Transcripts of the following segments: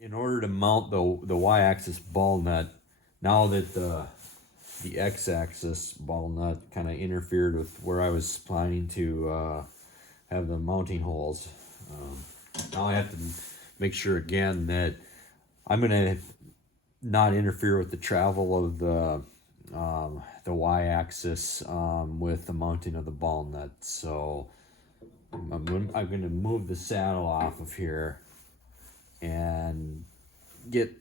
in order to mount the y-axis ball nut, now that the x-axis ball nut kind of interfered with where I was planning to have the mounting holes. Now I have to make sure again that I'm gonna not interfere with the travel of the y-axis with the mounting of the ball nut. So I'm gonna move the saddle off of here and get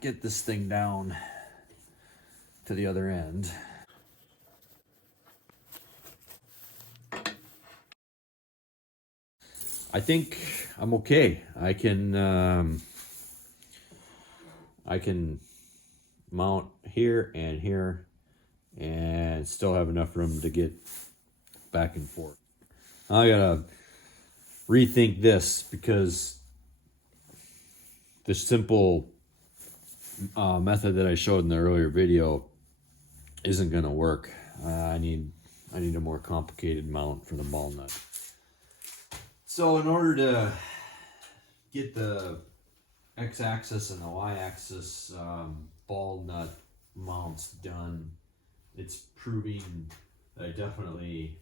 this thing down to the other end. I think I'm okay. I can mount here and still have enough room to get back and forth. I gotta rethink this because the simple method that I showed in the earlier video isn't gonna work. I need a more complicated mount for the ball nut. So in order to get the x-axis and the y-axis ball nut mounts done, it's proving that I definitely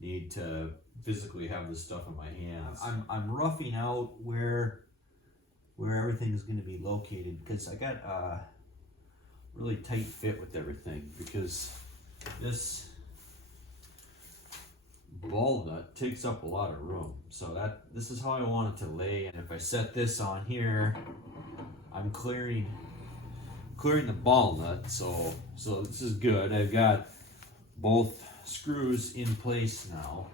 need to physically have this stuff in my hands. I'm roughing out where everything is going to be located because I got a really tight fit with everything, because this ball nut takes up a lot of room. So this is how I want it to lay, and if I set this on here, I'm clearing the ball nut. So this is good. I've got both screws in place now.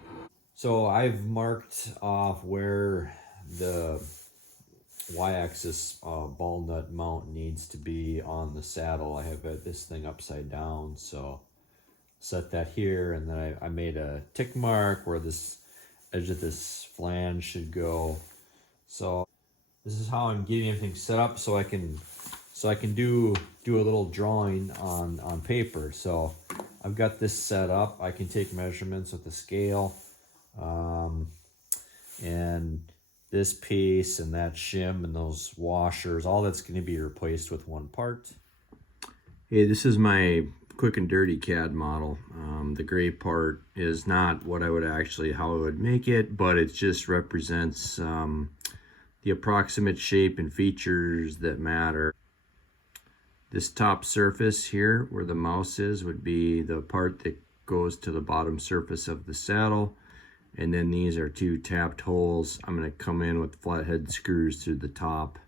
So I've marked off where the y-axis ball nut mount needs to be on the saddle. I have this thing upside down, so set that here, and then I made a tick mark where this edge of this flange should go. So this is how I'm getting everything set up so I can do a little drawing on paper. So I've got this set up. I can take measurements with the scale, and this piece and that shim and those washers, all that's going to be replaced with one part. Hey, this is my quick and dirty CAD model. The gray part is not what I would actually, how I would make it, but it just represents the approximate shape and features that matter. This top surface here where the mouse is would be the part that goes to the bottom surface of the saddle, and then these are two tapped holes. I'm going to come in with flathead screws through the top.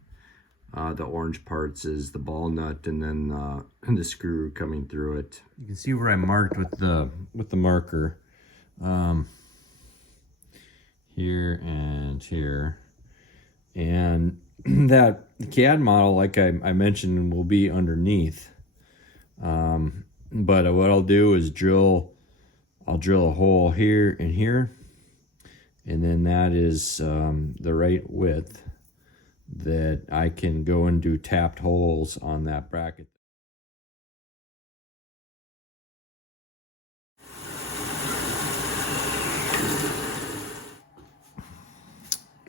The orange parts is the ball nut, and then the screw coming through it. You can see where I marked with the marker, here and here, and that CAD model, like I mentioned, will be underneath. But what I'll do is I'll drill a hole here and here, and then that is the right width that I can go and do tapped holes on that bracket.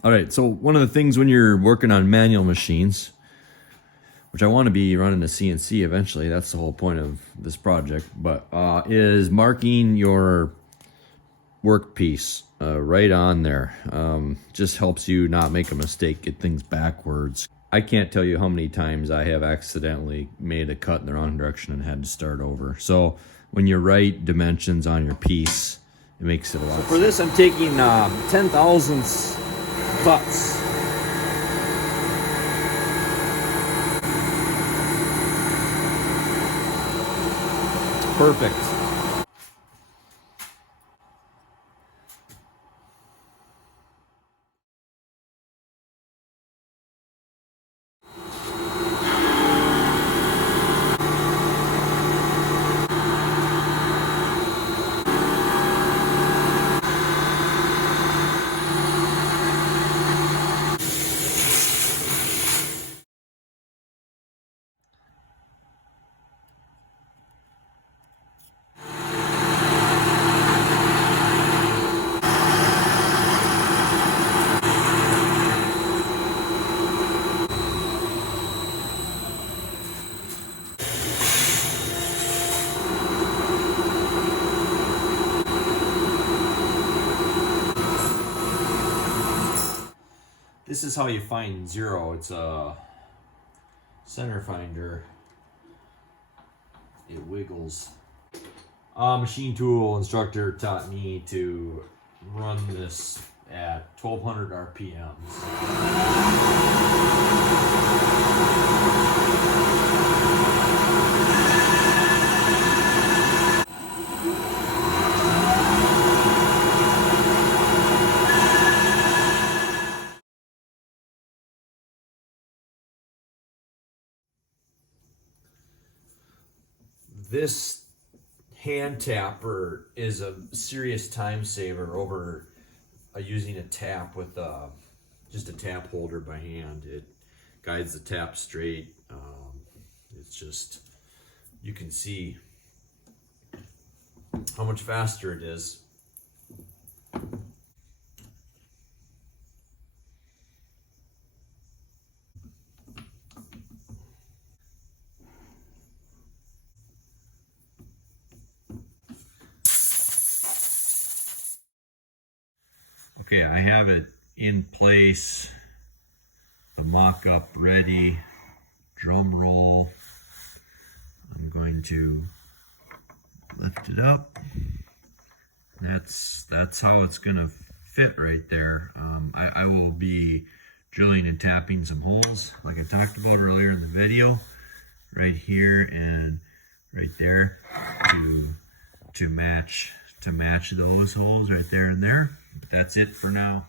All right, so one of the things when you're working on manual machines, which I want to be running a CNC eventually, that's the whole point of this project, but is marking your workpiece right on there. Just helps you not make a mistake, get things backwards. I can't tell you how many times I have accidentally made a cut in the wrong direction and had to start over. So when you write dimensions on your piece, it makes it a lot. So for this, I'm taking 10 thousandths cuts. Perfect. This is how you find zero. It's a center finder. It wiggles. Machine tool instructor taught me to run this at 1200 RPMs. This hand tapper is a serious time saver over using a tap with just a tap holder by hand. It guides the tap straight. It's just, you can see how much faster it is. Okay, I have it in place, the mock-up ready, drum roll. I'm going to lift it up. That's how it's gonna fit right there. I will be drilling and tapping some holes like I talked about earlier in the video, right here and right there to match those holes right there and there. But that's it for now.